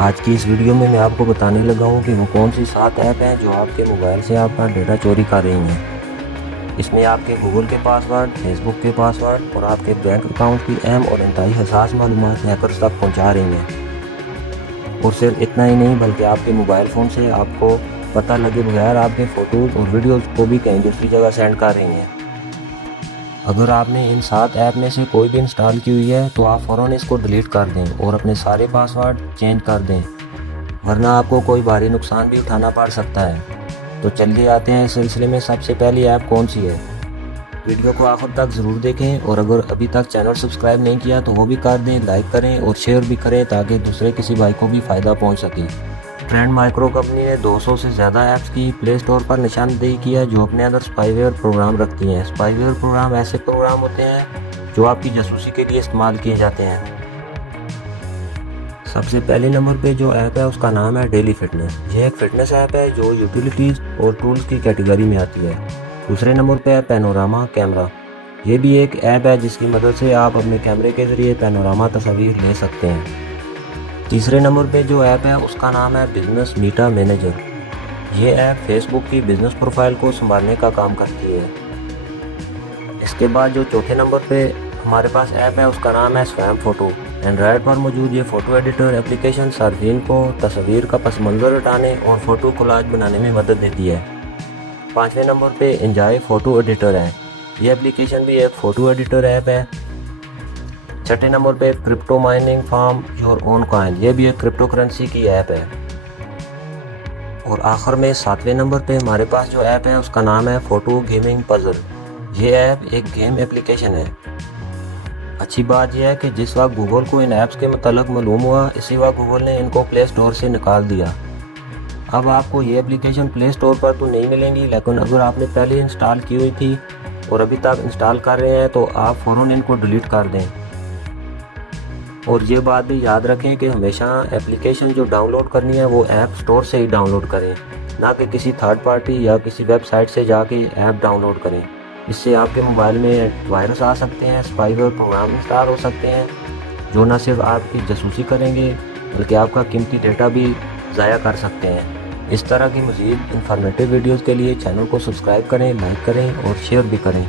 آج کی اس ویڈیو میں آپ کو بتانے لگا ہوں کہ وہ کون سی 7 ایپ ہیں جو آپ کے موبائل سے آپ کا ڈیٹا چوری کر رہی ہیں۔ اس میں آپ کے گوگل کے پاس ورڈ، فیس بک کے پاس ورڈ اور آپ کے بینک اکاؤنٹ کی اہم اور انتہائی حساس معلومات ہیکرز تک پہنچا رہی ہیں۔ اور صرف اتنا ہی نہیں بلکہ آپ کے موبائل فون سے آپ کو پتہ لگے بغیر آپ کے فوٹوز اور ویڈیوز کو بھی کہیں دوسری جگہ سینڈ کر رہی ہیں۔ اگر آپ نے ان 7 ایپ میں سے کوئی بھی انسٹال کی ہوئی ہے تو آپ فوراً اس کو ڈیلیٹ کر دیں اور اپنے سارے پاس ورڈ چینج کر دیں، ورنہ آپ کو کوئی بھاری نقصان بھی اٹھانا پڑ سکتا ہے۔ تو چلیے آتے ہیں اس سلسلے میں سب سے پہلی ایپ کون سی ہے۔ ویڈیو کو آخر تک ضرور دیکھیں اور اگر ابھی تک چینل سبسکرائب نہیں کیا تو وہ بھی کر دیں، لائک کریں اور شیئر بھی کریں تاکہ دوسرے کسی بھائی کو بھی فائدہ پہنچ سکے۔ ٹرینڈ مائکرو کمپنی نے 200 سے زیادہ ایپس کی پلے اسٹور پر نشاندہی کی ہے جو اپنے اندر اسپائی ویئر پروگرام رکھتی ہیں۔ اسپائی ویئر پروگرام ایسے پروگرام ہوتے ہیں جو آپ کی جاسوسی کے لیے استعمال کیے جاتے ہیں۔ سب سے پہلے نمبر پہ جو ایپ ہے اس کا نام ہے ڈیلی فٹنس۔ یہ ایک فٹنس ایپ ہے جو یوٹیلیٹیز اور ٹولز کی کیٹیگری میں آتی ہے۔ دوسرے نمبر پہ ہے پینوراما کیمرہ۔ یہ بھی ایک ایپ ہے جس کی مدد سے آپ اپنے کیمرے کے ذریعے پینوراما تصاویر لے سکتے ہیں۔ تیسرے نمبر پہ جو ایپ ہے اس کا نام ہے بزنس میٹا مینیجر۔ یہ ایپ فیس بک کی بزنس پروفائل کو سنبھالنے کا کام کرتی ہے۔ اس کے بعد جو چوتھے نمبر پہ ہمارے پاس ایپ ہے اس کا نام ہے سویم فوٹو۔ اینڈرائڈ پر موجود یہ فوٹو ایڈیٹر اپلیکیشن صارفین کو تصاویر کا پس منظر ہٹانے اور فوٹو کولاج بنانے میں مدد دیتی ہے۔ پانچویں نمبر پہ انجوائے فوٹو ایڈیٹر ہے۔ یہ اپلیکیشن بھی ایک فوٹو ایڈیٹر ایپ ہے۔ چھٹے نمبر پہ crypto mining form your own coin. یہ بھی ایک کرپٹو کرنسی کی ایپ ہے۔ اور آخر میں 7ویں نمبر پہ ہمارے پاس جو ایپ ہے اس کا نام ہے فوٹو گیمنگ پزل۔ یہ ایپ ایک گیم اپلیکیشن ہے۔ اچھی بات یہ ہے کہ جس وقت گوگل کو ان ایپس کے متعلق معلوم ہوا اسی وقت گوگل نے ان کو پلے اسٹور سے نکال دیا۔ اب آپ کو یہ اپلیکیشن پلے اسٹور پر تو نہیں ملیں گی، لیکن اگر آپ نے پہلے انسٹال کی ہوئی تھی اور ابھی تک انسٹال کر رہے ہیں تو آپ فوراً ان کو ڈیلیٹ کر دیں۔ اور یہ بات بھی یاد رکھیں کہ ہمیشہ اپلیکیشن جو ڈاؤن لوڈ کرنی ہے وہ ایپ اسٹور سے ہی ڈاؤن لوڈ کریں، نہ کہ کسی تھرڈ پارٹی یا کسی ویب سائٹ سے جا کے ایپ ڈاؤن لوڈ کریں۔ اس سے آپ کے موبائل میں وائرس آ سکتے ہیں، اسپائی ویئر پروگرام انسٹال ہو سکتے ہیں جو نہ صرف آپ کی جاسوسی کریں گے بلکہ آپ کا قیمتی ڈیٹا بھی ضائع کر سکتے ہیں۔ اس طرح کی مزید انفارمیٹیو ویڈیوز کے لیے چینل کو سبسکرائب کریں، لائک کریں اور شیئر بھی کریں۔